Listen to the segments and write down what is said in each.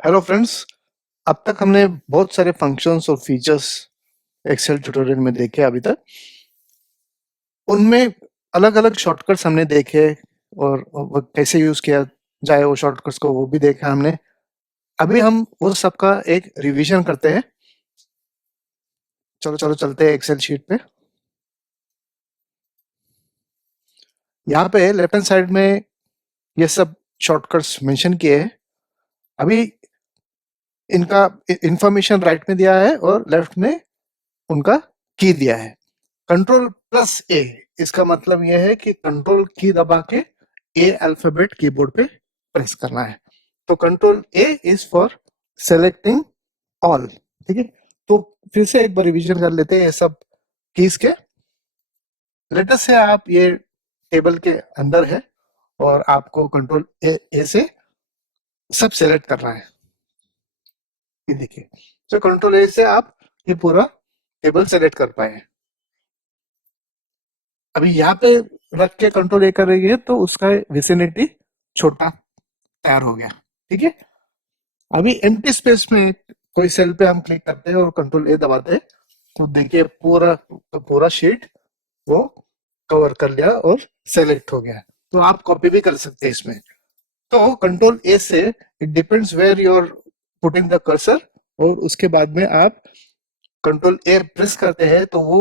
Hello friends. अब तक हमने बहुत सारे फंक्शंस और फीचर्स एक्सेल ट्यूटोरियल में देखे अभी तक। उनमें अलग-अलग शॉर्टकट्स हमने देखे और वो कैसे यूज़ किया जाए वो शॉर्टकट्स को वो भी देखा हमने। अभी हम उस सब का एक रिवीजन करते हैं। चलो चलते हैं एक्सेल शीट पे। यहाँ पे लेफ्ट हैंड साइड में ये सब शॉर्टकट्स मेंशन किए हैं। अभी इनका इंफॉर्मेशन राइट में दिया है और लेफ्ट में उनका की दिया है। कंट्रोल प्लस ए, इसका मतलब यह है कि कंट्रोल की दबा के ए अल्फाबेट कीबोर्ड पे प्रेस करना है। तो control A is for selecting all. ठीक है, तो फिर से एक बार रिवीजन कर लेते हैं ये सब कीज के। लेटेस्ट से आप ये टेबल के अंदर है और आपको कंट्रोल ए से सब सेलेक्ट करना है। ये देखिए, तो कंट्रोल ए से आप ये पूरा टेबल सेलेक्ट कर पाए। अभी यहाँ पे रख के कंट्रोल ए कर रही है तो उसका विसिनिटी छोटा तैयार हो गया। ठीक है, अभी एम्प्टी स्पेस में कोई सेल पे हम क्लिक करते हैं और कंट्रोल ए दबाते हैं तो देखिए पूरा शीट वो कवर कर लिया और सेलेक्ट हो गया। तो आप कॉपी भी कर सकते हैं इसमें। तो कंट्रोल ए से it depends where you are putting the cursor, और उसके बाद में आप कंट्रोल ए प्रेस करते हैं तो वो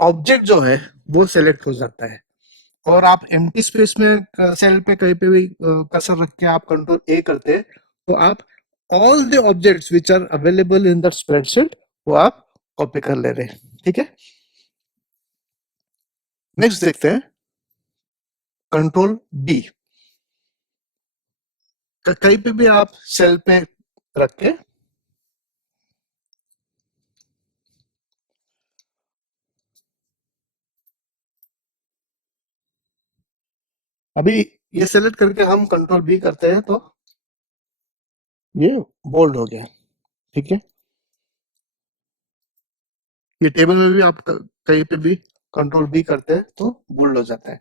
ऑब्जेक्ट जो है वो सेलेक्ट हो जाता है। और आप एम्प्टी स्पेस में सेल पे कहीं पे भी कर्सर रख के आप कंट्रोल ए करते हैं तो आप all the objects which are available in the spreadsheet वो आप कॉपी कर ले रहे हैं। ठीक है, नेक्स्ट देखते हैं कंट्रोल बी। कहीं पे भी आप सेल पे रख के अभी ये सेलेक्ट करके हम कंट्रोल बी करते हैं तो ये बोल्ड हो गया। ठीक है, ये टेबल में भी आप कहीं पे भी कंट्रोल बी करते हैं तो बोल्ड हो जाता है।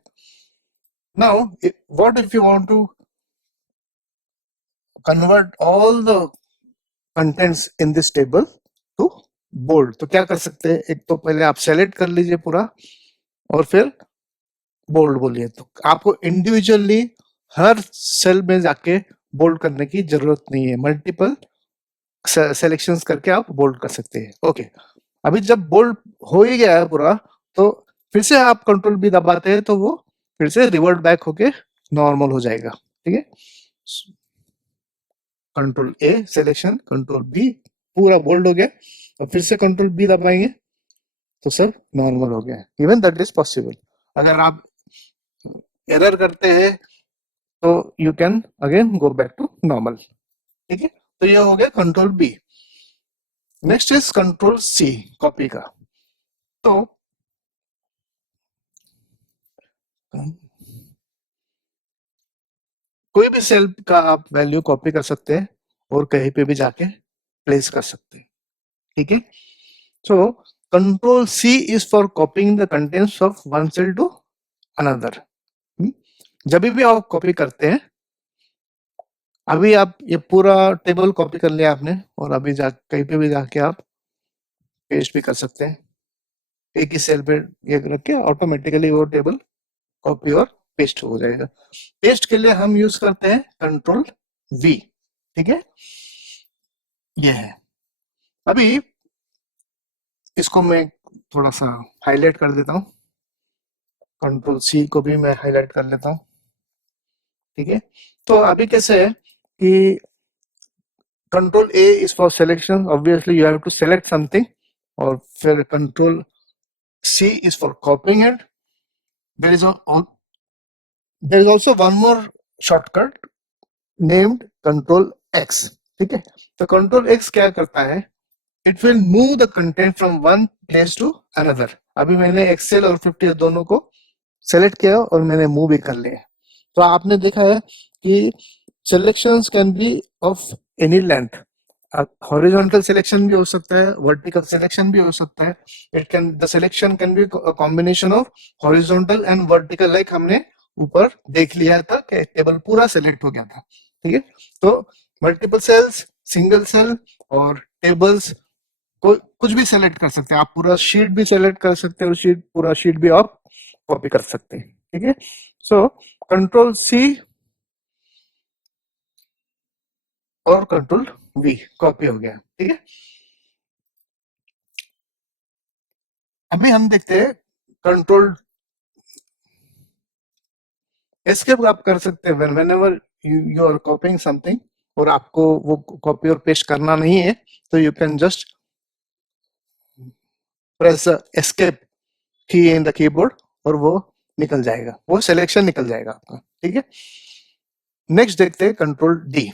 Now what if you want to convert all the contents in this table to bold, तो क्या कर सकते हैं? एक तो पहले आप सेलेक्ट कर लीजिए पूरा और फिर बोल्ड बोलिए। तो आपको इंडिविजुअली हर सेल में जाके बोल्ड करने की जरूरत नहीं है, मल्टीपल सिलेक्शंस करके आप बोल्ड कर सकते हैं। ओके, अभी जब बोल्ड हो ही गया है पूरा तो फिर से आप कंट्रोल बी दबाते हैं तो वो फिर से रिवर्ट बैक होके नॉर्मल हो जाएगा। ठीक है, control A selection, control B पूरा बोल्ड हो गया और फिर से कंट्रोल बी दबाएंगे तो सब नॉर्मल हो गया। Even that is possible. अगर आप एरर करते हैं तो you can again go back to normal. ठीक है, तो ये हो गया control B. Next is control C, copy का। तो कोई भी सेल का आप वैल्यू कॉपी कर सकते हैं और कहीं पे भी जाके प्लेस कर सकते हैं। ठीक है, so control C is for copying the contents of one cell to another. जब भी आप कॉपी करते हैं, अभी आप ये पूरा टेबल कॉपी कर लिया आपने और अभी जा कहीं पे भी जाके आप पेस्ट भी कर सकते हैं। एक ही सेल पे ये रख के ऑटोमेटिकली वो टेबल कॉपी और पेस्ट हो जाएगा। पेस्ट के लिए हम यूज करते हैं कंट्रोल वी। ठीक है, ये है। अभी इसको मैं थोड़ा सा हाईलाइट कर देता हूँ। कंट्रोल सी को भी मैं हाईलाइट कर लेता हूँ। ठीक है, तो अभी कैसे है कि control A is for selection, obviously you have to select something, और फिर control C is for copying it. There is there is also one more shortcut named control X. ठीक है, तो कंट्रोल एक्स क्या करता है? It will move the content from one place to another. अभी मैंने एक्सेल और 50 दोनों को सेलेक्ट किया और मैंने मूव भी कर लिया। तो आपने देखा है कि selections can be of any length. Horizontal selection भी हो सकता है, वर्टिकल सिलेक्शन भी हो सकता है। It can the selection can be combination of horizontal and vertical, like हमने ऊपर देख लिया था कि टेबल पूरा सेलेक्ट हो गया था। ठीक है, तो मल्टीपल सेल्स, सिंगल सेल और टेबल्स, कुछ भी सेलेक्ट कर सकते हैं आप, पूरा शीट भी सेलेक्ट कर सकते हो, पूरा शीट भी आप कॉपी कर सकते हैं, ठीक है। सो कंट्रोल सी और कंट्रोल वी कॉपी हो गया, ठीक है। अभी हम देखते हैं कंट्रोल एस्केप आप कर सकते हैं whenever you are copying something और आपको वो कॉपी और पेस्ट करना नहीं है, तो you can just press escape की इन द कीबोर्ड और वो निकल जाएगा, वो सिलेक्शन निकल जाएगा आपका, ठीक है। नेक्स्ट देखते हैं कंट्रोल डी।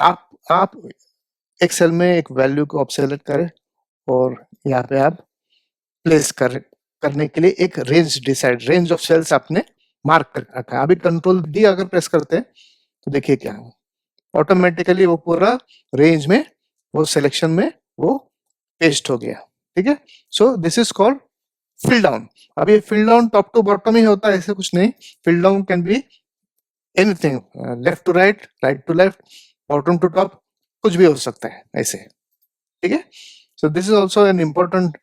आप एक सेल में एक वैल्यू को आप सेलेक्ट करें और यहाँ पे आप प्लेस करने के लिए एक range decide, range of cells आपने मार्क कर रखा है। अभी कंट्रोल डी अगर प्रेस करते हैं तो देखिए क्या है, ऑटोमेटिकली वो पूरा रेंज में, वो सिलेक्शन में वो पेस्ट हो गया, ठीक है। So this is called fill down. अभी fill down top to bottom ही होता है, ऐसे कुछ नहीं। Fill down can be anything, left to right, right to left, bottom to top, कुछ भी हो सकता है ऐसे, ठीक है। So this is also an important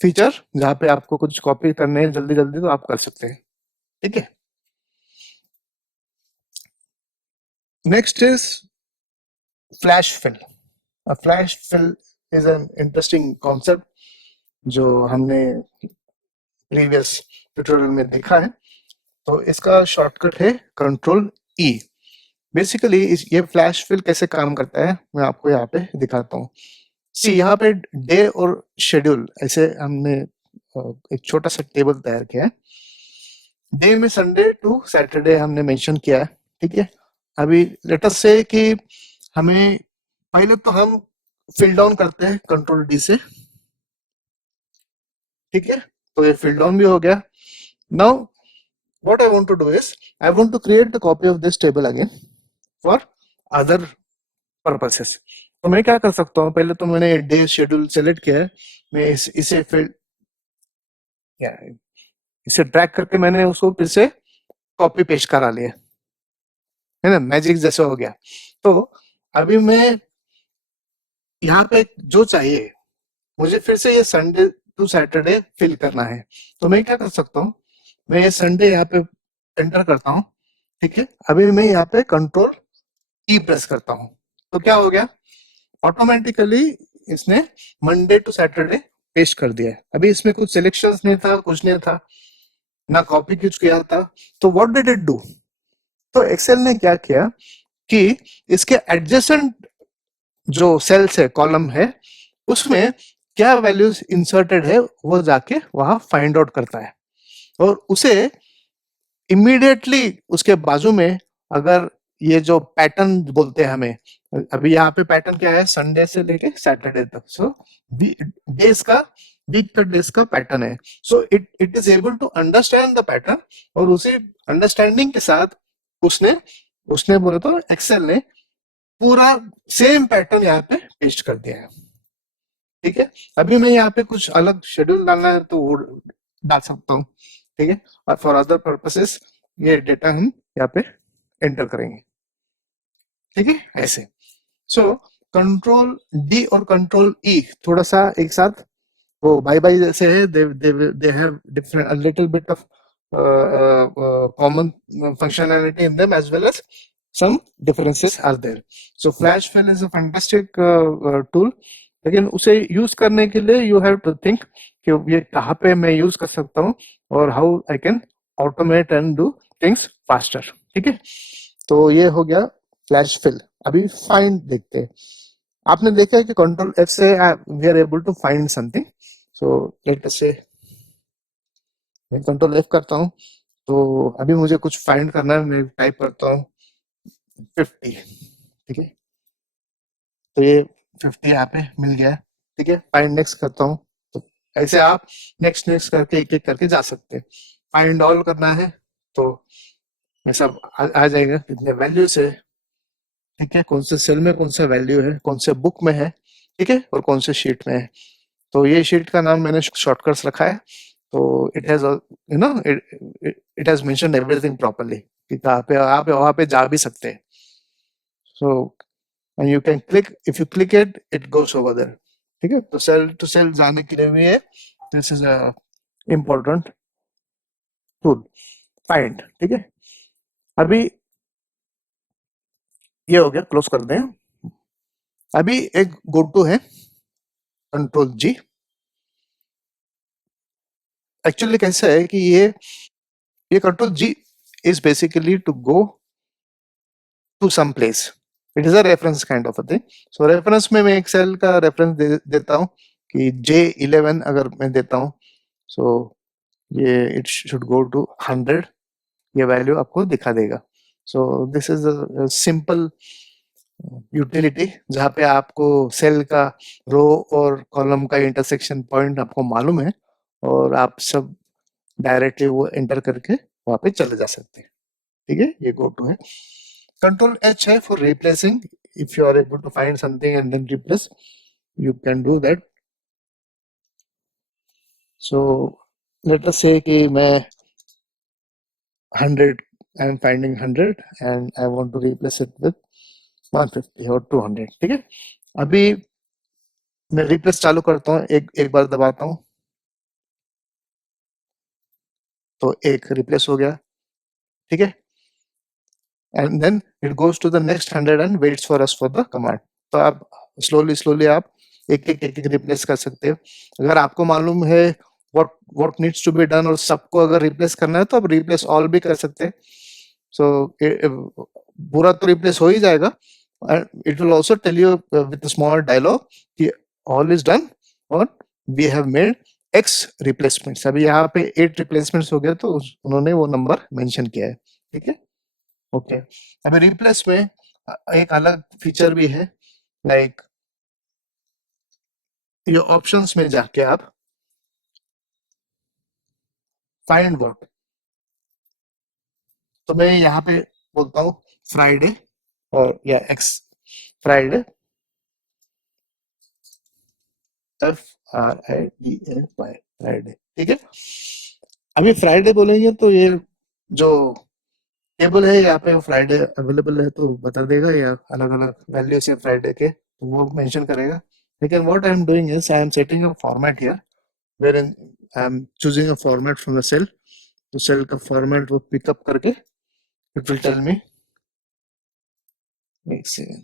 feature, जहाँ पे आपको कुछ कॉपी करने हैं जल्दी जल्दी तो आप कर सकते हैं, ठीक है। Next is flash fill. Flash fill is an interesting concept जो हमने प्रीवियस ट्यूटोरियल में देखा है। तो इसका शॉर्टकट है कंट्रोल ई। बेसिकली ये फ्लैश फिल कैसे काम करता है मैं आपको यहाँ पे दिखाता हूँ। सी यहाँ पे डे और शेड्यूल, ऐसे हमने एक छोटा सा टेबल तैयार किया है। डे में संडे टू सैटरडे हमने मेंशन किया है, ठीक है। अभी लेट अस से कि हमें पहले तो हम फिल डाउन करते हैं कंट्रोल डी से, ठीक है। तो ये फिल डाउन भी हो गया। Now what I want to do is I want to create the copy of this table again for other purposes. तो मैं क्या कर सकता हूँ, पहले तो मैंने डे शेड्यूल सेलेक्ट किया है, मैं इसे फिर क्या है, इसे ड्रैग करके मैंने उसको फिर से कॉपी पेस्ट करा लिया, है ना, मैजिक जैसा हो गया। तो अभी मैं यहाँ पे जो चाहिए मुझे फिर से ये संडे टू सैटरडे फिल करना है, तो मैं क्या कर सकता हूँ, मैं ये संडे यहाँ पे एंटर करता हूँ, ठीक है। अभी मैं यहाँ पे कंट्रोल ई प्रेस करता हूँ, तो क्या हो गया, ऑटोमेटिकली इसने मंडे टू सैटरडे पेस्ट कर दिया है। अभी इसमें कुछ सिलेक्शंस नहीं था, कुछ नहीं था, ना कॉपी कुछ किया था। तो व्हाट डिड इट डू, तो एक्सेल ने क्या किया कि इसके एडजेसेंट जो सेल्स है, कॉलम है, उसमें क्या वैल्यूज इंसर्टेड है वो जाके वहां फाइंड आउट करता है और उसे इमीडिएटली उसके बाजू में, अगर ये जो पैटर्न बोलते हैं हमें, अभी यहाँ पे पैटर्न क्या है, संडे से लेके सैटरडे तक, सो डेज का, वीक का डेज का पैटर्न है। So it is able to understand the pattern और उसी अंडरस्टैंडिंग के साथ उसने उसने बोले तो एक्सेल ने पूरा सेम पैटर्न यहाँ पे पेस्ट कर दिया है, ठीक है। अभी मैं यहाँ पे कुछ अलग शेड्यूल डालना है तो वो डाल सकता हूँ, ठीक है। और फॉर अदर पर्पसेस ये डेटा हम यहाँ पे एंटर करेंगे, ठीक है, ऐसे। सो कंट्रोल डी और कंट्रोल ई थोड़ा सा एक साथ वो बाय बाय जैसे है, they have different, a little bit of common functionality in them as well as some differences are there. So flash fill is a fantastic tool, लेकिन उसे यूज करने के लिए यू हैव टू थिंक कि ये कहाँ पे मैं यूज कर सकता हूँ और how I can automate and do things faster, ठीक है। तो ये हो गया फ्लैश फिल। अभी फाइंड देखते हैं। आपने देखा है कि कंट्रोल एफ से we are able to find something. So let us say मैं कंट्रोल एफ करता हूँ, तो अभी मुझे कुछ फाइंड करना है, मैं टाइप करता हूँ 50, ठीक है। तो ये 50 यहाँ पे मिल गया, ठीक है। फाइंड नेक्स्ट करता हूँ, तो ऐसे आप नेक्स्ट नेक्स्ट करके एक एक करके जा सकते हैं। फाइंड ऑल करना है तो ये सब आ जाएगा, कितने वैल्यूज है, ठीक है, कौन से सेल में कौन सा वैल्यू है, कौन से बुक में है, ठीक है, और कौन से शीट में है। तो ये शीट का नाम मैंने शॉर्टकट्स रखा है, तो it has you know it has mentioned everything properly कि कहाँ पे आप वहां पे जा भी सकते हैं। So and you can click, if you click it, it goes over there. ठीक है, तो सेल टू सेल जाने के लिए भी ये this is a important tool find. ठीक है, अभी ये हो गया, क्लोज कर दें। अभी एक गो टू है कंट्रोल जी। एक्चुअली कैसा है कि ये control G is basically to go to some place. It is a reference kind of a thing. So reference में मैं एक सेल का रेफरेंस देता हूँ कि J11 अगर मैं देता हूँ, सो ये इट शुड गो टू 100, ये वैल्यू आपको दिखा देगा। सो this is a simple utility जहाँ पे आपको सेल का रो और कॉलम का इंटरसेक्शन पॉइंट आपको मालूम है और आप सब डायरेक्टली वो एंटर करके वहां पे चले जा सकते हैं। ठीक है, ये गो टू है। कंट्रोल एच है for replacing. If you are able to find something and then replace, you can do that. So let us say कि मैं 100, I am finding 100 and I want to replace it with 150 और 200। ठीक है, अभी मैं replace चालू करता हूँ, एक एक बार दबाता हूँ तो एक रिप्लेस हो गया। ठीक है, and then it goes to the next 100 and waits for us for the command. तो आप स्लोली स्लोली आप एक रिप्लेस कर सकते हो। अगर आपको मालूम है what needs to be done और सबको अगर रिप्लेस करना है तो आप रिप्लेस ऑल भी कर सकते हैं। सो पूरा तो रिप्लेस हो ही जाएगा, and it will also tell you with a small dialogue कि all is done और we have made X replacements। अभी यहाँ पे 8 replacements हो गए तो उन्होंने वो नंबर मेंशन किया है। ठीक है, ओके। अभी रिप्लेस में एक अलग फीचर भी है, लाइक ये ऑप्शंस में जाके आप फाइंड वर्ड, तो मैं यहाँ पे बोलता हूँ फ्राइडे और या एक्स फ्राइडे, FRIDE फ्राइडे। ठीक है, अभी फ्राइडे बोलेंगे तो ये जो टेबल है यहाँ पे फ्राइडे अवेलेबल है तो बता देगा, या अलग अलग वैल्यूज है फ्राइडे के तो वो मेंशन करेगा। लेकिन what I am doing is I am setting a format here where I am choosing a format from the cell. तो सेल का फॉर्मेट वो पिकअप करके इट विल टेल मी। एक सेकेंड,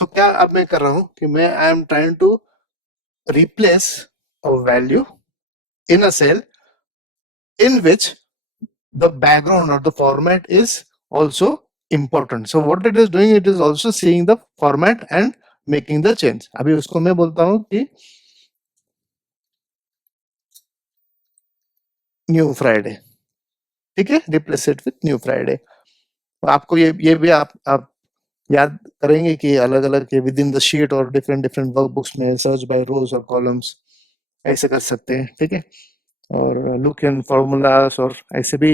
तो क्या अब मैं कर रहा हूँ कि मैं I am trying to replace a value in a cell in which the background or the format is also important. So what it is doing, it is also seeing the format and making the change। अभी उसको मैं बोलता हूँ कि new Friday. ठीक है, replace it with new Friday. आपको ये भी आप याद करेंगे कि अलग अलग के विद इन द शीट और डिफरेंट डिफरेंट वर्कबुक्स में सर्च बाय रोज और कॉलम्स ऐसे कर सकते हैं। ठीक है, और लुक इन फॉर्मूलाज और ऐसे भी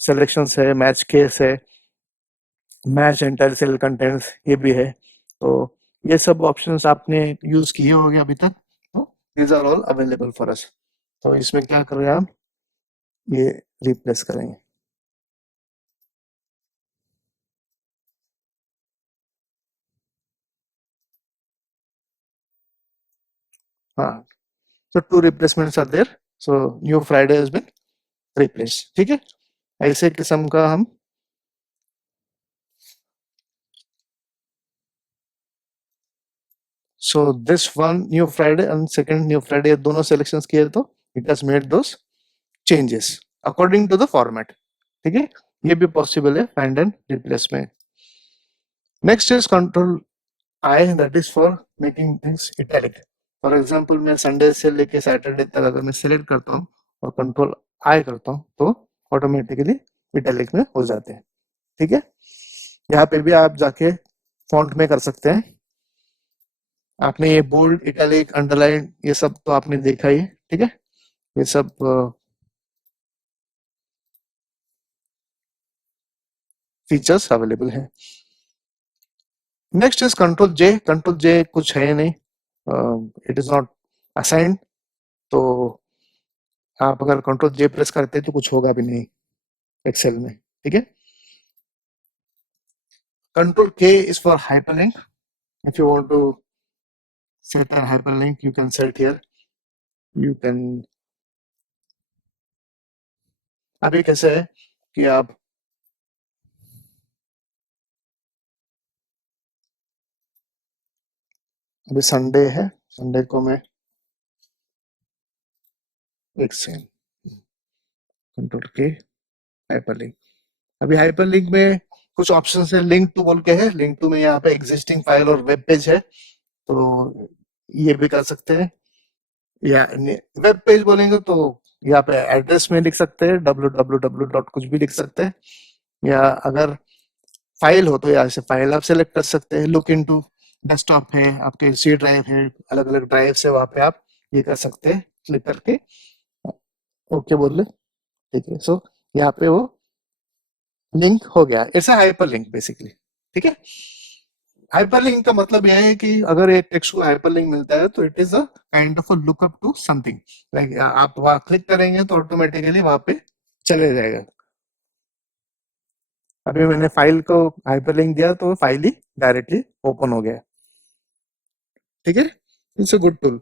सिलेक्शंस है, मैच केस है, मैच एंटायर सेल कंटेंट्स ये भी है। तो ये सब ऑप्शंस आपने यूज किए होंगे अभी तक, तो these are all available for us. तो इसमें क्या कर रहे हैं आप, ये रिप्लेस करेंगे। हाँ, so two replacements are there, so new Friday has been replaced। ठीक है, ऐसे किस्म का हम so this one new Friday and second new Friday दोनों selections किए तो it has made those changes according to the format। ठीक है, ये भी possible है find and replace में। next is control I, that is for making things italic। For example मैं संडे से लेके सैटरडे तक अगर मैं सिलेक्ट करता हूँ और कंट्रोल आई करता हूँ तो ऑटोमेटिकली इटैलिक में हो जाते हैं। ठीक है, यहाँ पे भी आप जाके फॉन्ट में कर सकते हैं। आपने ये बोल्ड इटैलिक अंडरलाइन ये सब तो आपने देखा ही है। ठीक है, ये सब फीचर्स अवेलेबल हैं। Next is control J. Control J कुछ है नहीं, इट इज नॉट असाइंड, तो आप अगर कंट्रोल जे प्रेस करते हैं तो कुछ होगा भी नहीं एक्सेल में, ठीक है। Control K is for hyperlink, if you want to set a hyperlink you can set here, you can, अभी कैसे है कि आप अभी संडे है, संडे को मैं एक सेकेंड कंट्रोल के हाइपरलिंक, अभी हाइपरलिंक में कुछ ऑप्शन है, लिंक टू बोल के है, लिंक टू में यहाँ पे एग्जिस्टिंग फाइल और वेब पेज है, तो ये भी कर सकते हैं, या वेब पेज बोलेंगे तो यहाँ पे एड्रेस में लिख सकते हैं www डॉट कुछ भी लिख सकते हैं, या अगर फाइल हो तो यहाँ से फाइल आप सेलेक्ट कर सकते हैं, लुक इनटू डेस्कटॉप है, आपके सी ड्राइव है, अलग अलग ड्राइव से वहां पे आप ये कर सकते हैं, क्लिक करके ओके बोल ले, ठीक है। सो यहाँ पे वो लिंक हो गया, it's a hyper link basically, ठीक है। हाइपरलिंक का मतलब यह है कि अगर एक टेक्स्ट को हाइपरलिंक मिलता है तो it is a kind of a lookup to something, like आप वहां क्लिक करेंगे तो ऑटोमेटिकली वहां पे चले जाएगा। अभी मैंने फाइल को हाइपरलिंक दिया तो फाइल ही डायरेक्टली ओपन हो गया, ठीक है। It's a good tool.